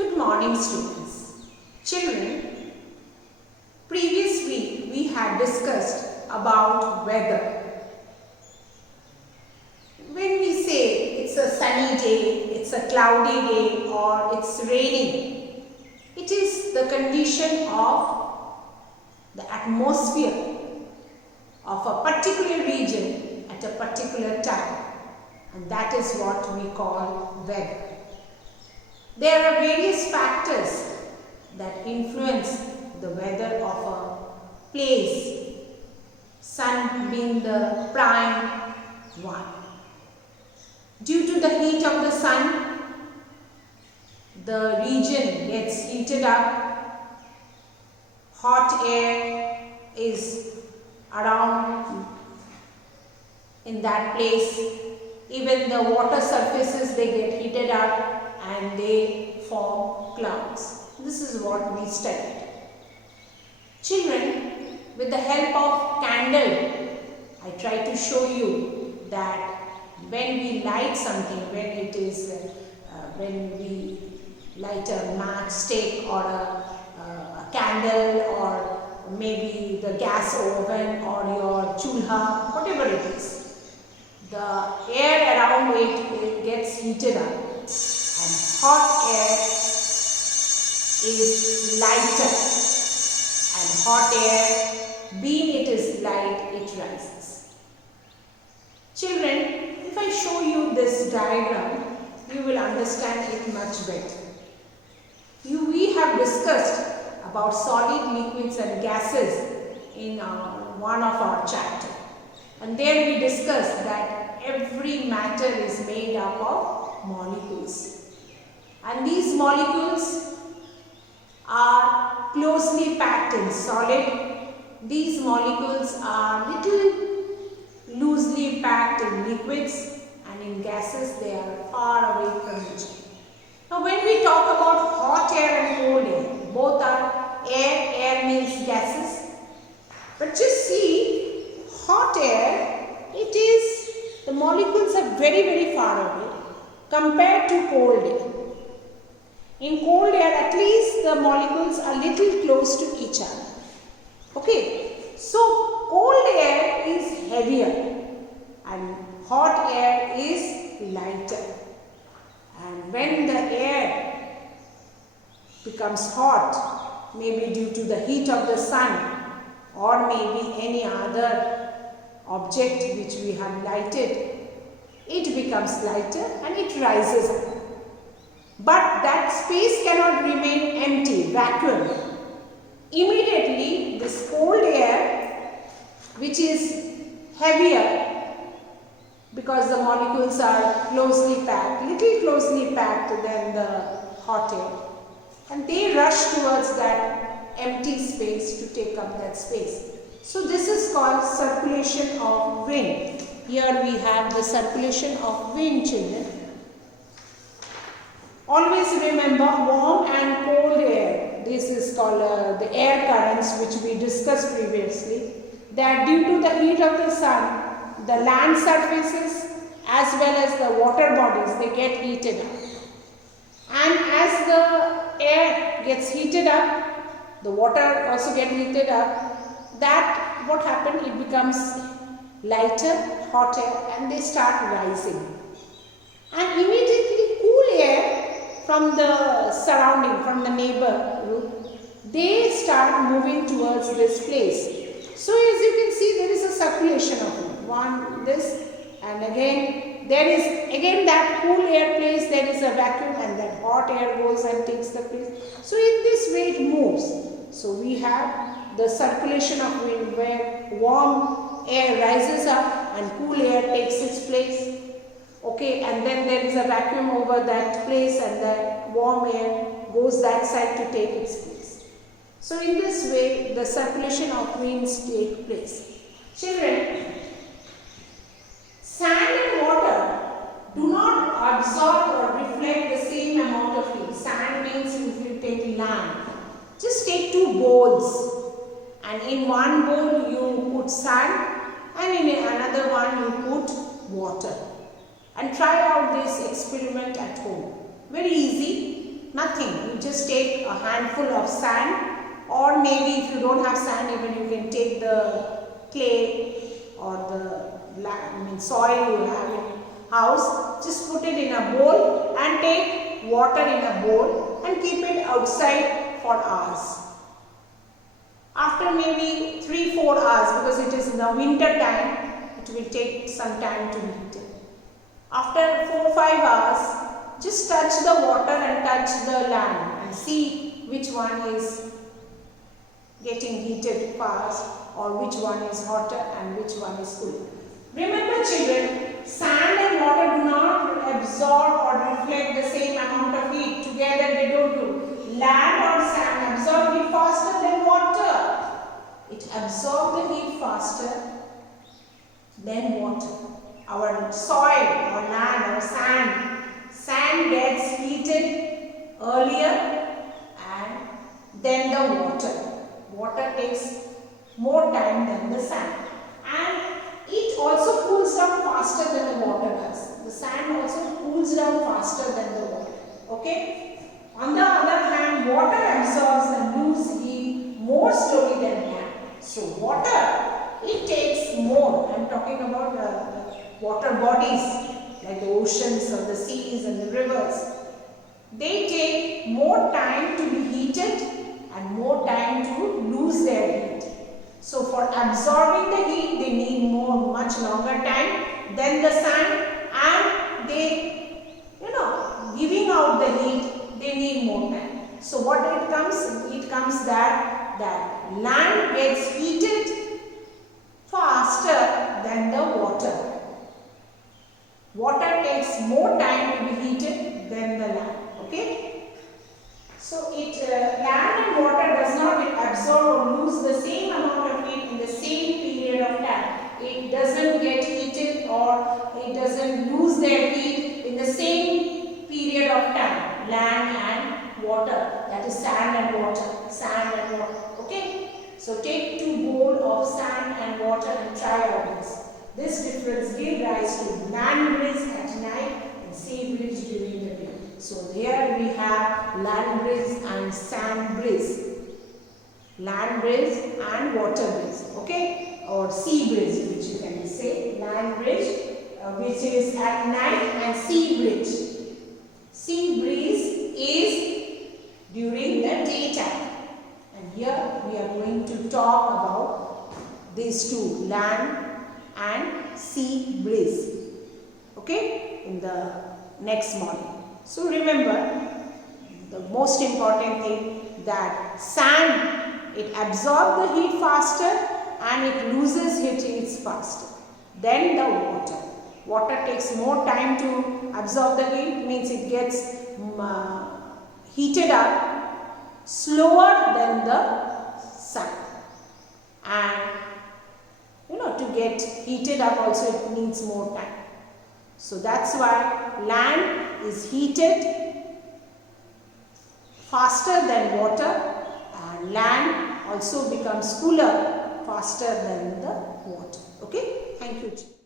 Good morning, students. Children, previous week we had discussed about weather. When we say it's a sunny day, it's a cloudy day, or it's raining, it is the condition of the atmosphere of a particular region at a particular time, and that is what we call weather. There are various factors that influence the weather of a place, sun being the prime one. Due to the heat of the sun, the region gets heated up, hot air is around in that place, even the water surfaces they get heated up and they form clouds. This is what we studied. Children, with the help of candle, I try to show you that when we light something, when we light a matchstick or a candle, or maybe the gas oven or your chulha, whatever it is, the air around it gets heated up, and hot air is lighter, and hot air, being it is light, it rises. Children, if I show you this diagram, you will understand it much better. We have discussed about solid, liquids and gases in one of our chapter, and there we discussed that every matter is made up of molecules, and these molecules are closely packed in solid. These molecules are little loosely packed in liquids, and in gases they are far away from each other. Now when we talk about hot air and cold air, both are air means gases, but just see, hot air, the molecules are very far away compared to cold air. In cold air, at least the molecules are little close to each other. Okay, so cold air is heavier and hot air is lighter. And when the air becomes hot, maybe due to the heat of the sun or maybe any other object which we have lighted, it becomes lighter and it rises up. But that space cannot remain empty, vacuum. Immediately this cold air, which is heavier because the molecules are closely packed, little closely packed than the hot air, and they rush towards that empty space to take up that space. So this is called circulation of wind. Here we have the circulation of wind, children. Always remember, warm and cold air, this is called the air currents, which we discussed previously, that due to the heat of the sun, the land surfaces as well as the water bodies, they get heated up. And as the air gets heated up, the water also gets heated up, that what happened, it becomes lighter, hotter, and they start rising. And immediately cool air from the surrounding, from the neighborhood, they start moving towards this place. So as you can see, there is a circulation of it. One, this, and again, there is again that cool air place, there is a vacuum, and that hot air goes and takes the place. So in this way it moves. So we have the circulation of wind where warm air rises up and cool air takes its place. Okay, and then there is a vacuum over that place and the warm air goes that side to take its place. So in this way, the circulation of winds take place. Children, sand and water do not absorb or reflect the same amount of heat. Sand means if you take land. Just take two bowls, and in one bowl you put sand and in another one you put water. And try out this experiment at home. Very easy. nothing. You just take a handful of sand, or maybe if you don't have sand, even you can take the clay or the soil you have in house. Just put it in a bowl and take water in a bowl and keep it outside for hours. After maybe 3-4 hours, because it is in the winter time, it will take some time to heat it. After 4-5 hours, just touch the water and touch the land and see which one is getting heated fast or which one is hotter and which one is cool. Remember children, sand and water do not absorb or reflect the same amount of heat. Together they don't do. Land or sand absorb heat faster than water. It absorbs the heat faster than water. Our soil or land or sand gets heated earlier and then the water. Water takes more time than the sand, and it also cools down faster than the water does. The sand also cools down faster than the water. Okay? On the other hand, water absorbs and loses heat more slowly than land. So water, it takes more. I am talking about water bodies like the oceans or the seas and the rivers. They take more time to be heated and more time to lose their heat. So for absorbing the heat, they need much longer time than the sand, and they, giving out the heat, they need more time. So what it comes that land gets heated faster than the water. Water takes more time to be heated than the land. Okay? So land and water does not absorb or lose the same amount of heat in the same period of time. It doesn't get heated or it doesn't lose their heat in the same period of time. Land and water, that is sand and water. Okay? So take 2 bowls of sand and water and try out this. This difference gives rise to land breeze at night and sea breeze during the day. So here we have land breeze and sand breeze. Land breeze and water breeze. Okay? Or sea breeze, which you can say. Land breeze, which is at night, and sea breeze. Sea breeze is during the daytime. And here we are going to talk about these two, land and sea breeze. Okay? In the next module. So remember, the most important thing, that sand, it absorbs the heat faster and it loses heat faster than the water. Water takes more time to absorb the heat, means it gets heated up slower than the sun. And to get heated up also it needs more time. So that's why land is heated faster than water, and land also becomes cooler faster than the water. Okay? Thank you.